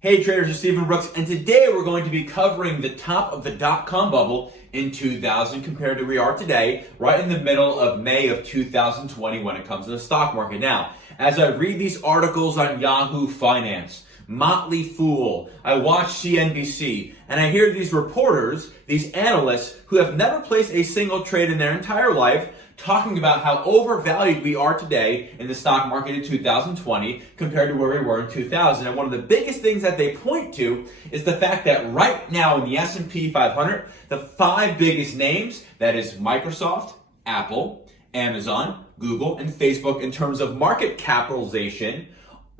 Hey traders, it's Stephen Brooks, and today we're going to be covering the top of the dot-com bubble in 2000 compared to where we are today, right in the middle of May of 2020 when it comes to the stock market. Now, as I read these articles on Yahoo Finance, Motley Fool, I watch CNBC, and I hear these reporters, these analysts who have never placed a single trade in their entire life, talking about how overvalued we are today in the stock market in 2020 compared to where we were in 2000. And one of the biggest things that they point to is the fact that right now in the S&P 500, the five biggest names, that is Microsoft, Apple, Amazon, Google, and Facebook in terms of market capitalization,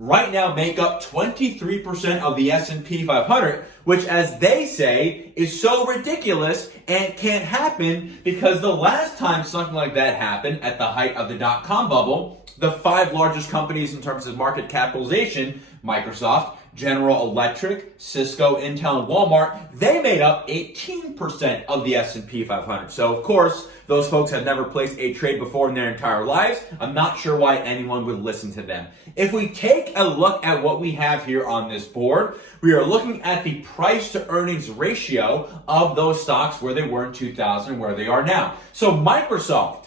right now make up 23% of the S&P 500, which, as they say, is so ridiculous and can't happen because the last time something like that happened, at the height of the dot-com bubble, the five largest companies in terms of market capitalization, Microsoft, General Electric, Cisco, Intel, and Walmart, they made up 18% of the S&P 500. So, of course, those folks have never placed a trade before in their entire lives. I'm not sure why anyone would listen to them. If we take a look at what we have here on this board, we are looking at the price to earnings ratio of those stocks where they were in 2000 and where they are now. So Microsoft,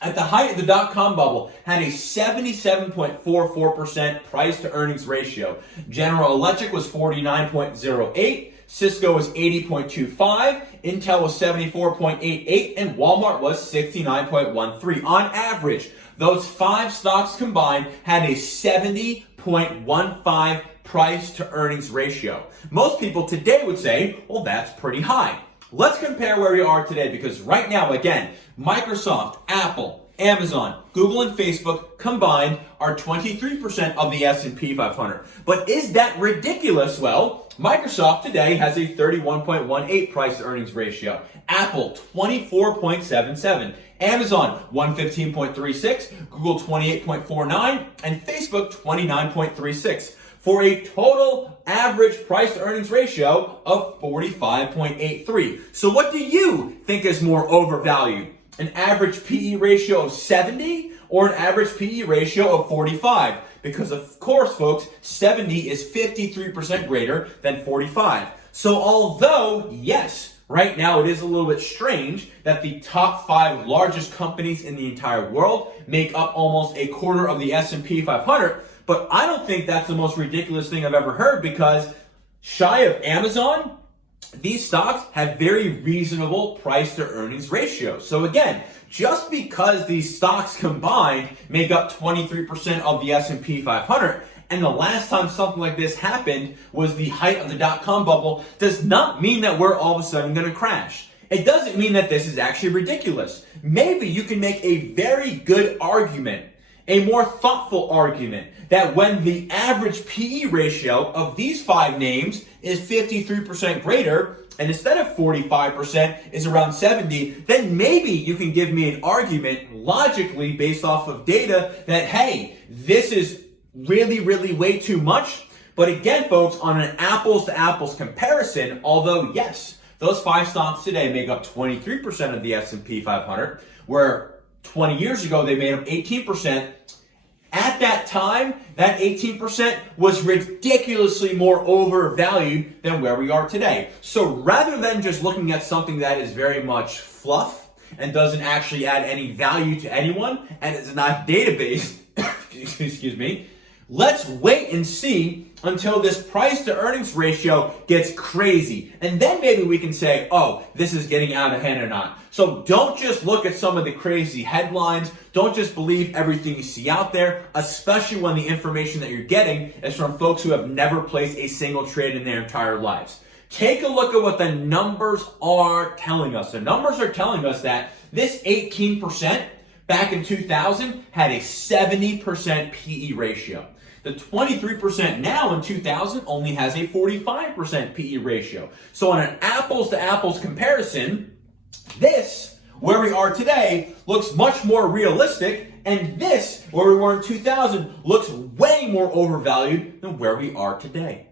at the height of the dot-com bubble, had a 77.44% price to earnings ratio. General Electric was 49.08, Cisco was 80.25, Intel was 74.88, and Walmart was 69.13. On average, those five stocks combined had a 70.15 price to earnings ratio. Most people today would say, well, that's pretty high. Let's compare where we are today, because right now, again, Microsoft, Apple, Amazon, Google, and Facebook combined are 23% of the S&P 500. But is that ridiculous? Well, Microsoft today has a 31.18 price to earnings ratio. Apple, 24.77. Amazon, 115.36. Google, 28.49. And Facebook, 29.36. For a total average price to earnings ratio of 45.83. So what do you think is more overvalued? An average PE ratio of 70 or an average PE ratio of 45? Because of course, folks, 70 is 53% greater than 45. So although, yes, right now it is a little bit strange that the top five largest companies in the entire world make up almost a quarter of the S&P 500, but I don't think that's the most ridiculous thing I've ever heard, because shy of Amazon, these stocks have very reasonable price to earnings ratios. So again, just because these stocks combined make up 23% of the S&P 500, and the last time something like this happened was the height of the dot-com bubble, does not mean that we're all of a sudden going to crash. It doesn't mean that this is actually ridiculous. Maybe you can make a very good argument, a more thoughtful argument, that when the average PE ratio of these five names is 53% greater, and instead of 45% is around 70, then maybe you can give me an argument logically based off of data that, hey, this is really, really way too much. But again, folks, on an apples to apples comparison, although yes, those five stocks today make up 23% of the S&P 500, where 20 years ago they made up 18%, at that time, that 18% was ridiculously more overvalued than where we are today. So rather than just looking at something that is very much fluff and doesn't actually add any value to anyone and is not database, excuse me, let's wait and see until this price to earnings ratio gets crazy. And then maybe we can say, oh, this is getting out of hand or not. So don't just look at some of the crazy headlines. Don't just believe everything you see out there, especially when the information that you're getting is from folks who have never placed a single trade in their entire lives. Take a look at what the numbers are telling us. The numbers are telling us that this 18% back in 2000 had a 70% PE ratio. The 23% now in 2000 only has a 45% PE ratio. So on an apples to apples comparison, this, where we are today, looks much more realistic, and this, where we were in 2000, looks way more overvalued than where we are today.